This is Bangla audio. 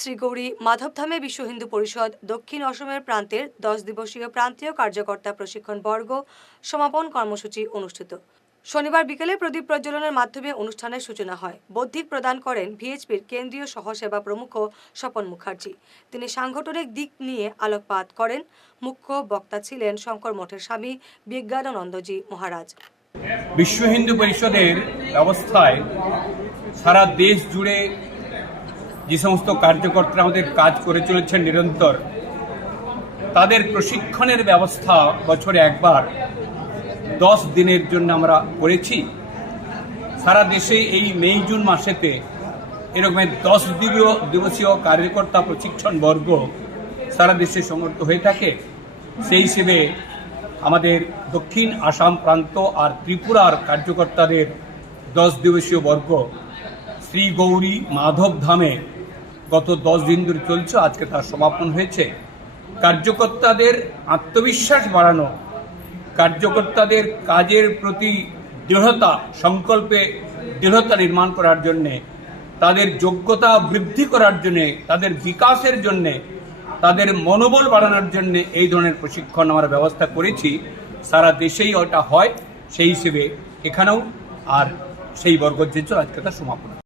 শ্রীগৌরী মাধবধামে বিশ্ব হিন্দু পরিষদ দক্ষিণ অসমের প্রান্তের 10 দিবসীয় প্রান্তীয় কার্যকর্তা প্রশিক্ষণ বর্গ সমাপন কর্মসূচি অনুষ্ঠিত। শনিবার বিকেলে প্রদীপ প্রজ্বলনের মাধ্যমে অনুষ্ঠানের সূচনা হয়। বৌদ্ধিক প্রদান করেন ভিএইচপির কেন্দ্রীয় সহসেবা প্রমুখ স্বপন মুখার্জি। তিনি সাংগঠনিক দিক নিয়ে আলোকপাত করেন। মুখ্য বক্তা ছিলেন শঙ্কর মঠের স্বামী বিজ্ঞানানন্দজি মহারাজ। বিশ্ব হিন্দু পরিষদের ব্যবস্থায় সারা দেশ জুড়ে যে সমস্ত কার্যকর্তারা আমাদের কাজ করে চলেছেন নিরন্তর, তাদের প্রশিক্ষণের ব্যবস্থা বছরে একবার 10 দিনের জন্য আমরা করেছি। সারা দেশে এই মে জুন মাসেতে এরকম 10 দিবসীয় কার্যকর্তা প্রশিক্ষণ বর্গ সারা দেশে সংগঠিত হয়ে থাকে। সেই হিসেবে আমাদের দক্ষিণ আসাম প্রান্ত আর ত্রিপুরার কার্যকর্তাদের 10 দিবসীয় বর্গ শ্রীগৌরী মাধবধামে গত 10 দিন ধরে চলছে। আজকে তার সমাপন হয়েছে। কার্যকর্তাদের আত্মবিশ্বাস বাড়ানো, কার্যকর্তাদের কাজের প্রতি দৃঢ়তা, সংকল্পে দৃঢ়তা নির্মাণ করার জন্যে, তাদের যোগ্যতা বৃদ্ধি করার জন্যে, তাদের বিকাশের জন্যে, তাদের মনোবল বাড়ানোর জন্যে এই ধরনের প্রশিক্ষণ আমরা ব্যবস্থা করেছি। সারা দেশেই ওটা হয়, সেই হিসেবে এখানেও আর সেই বর্গ যে আজকে তার সমাপন।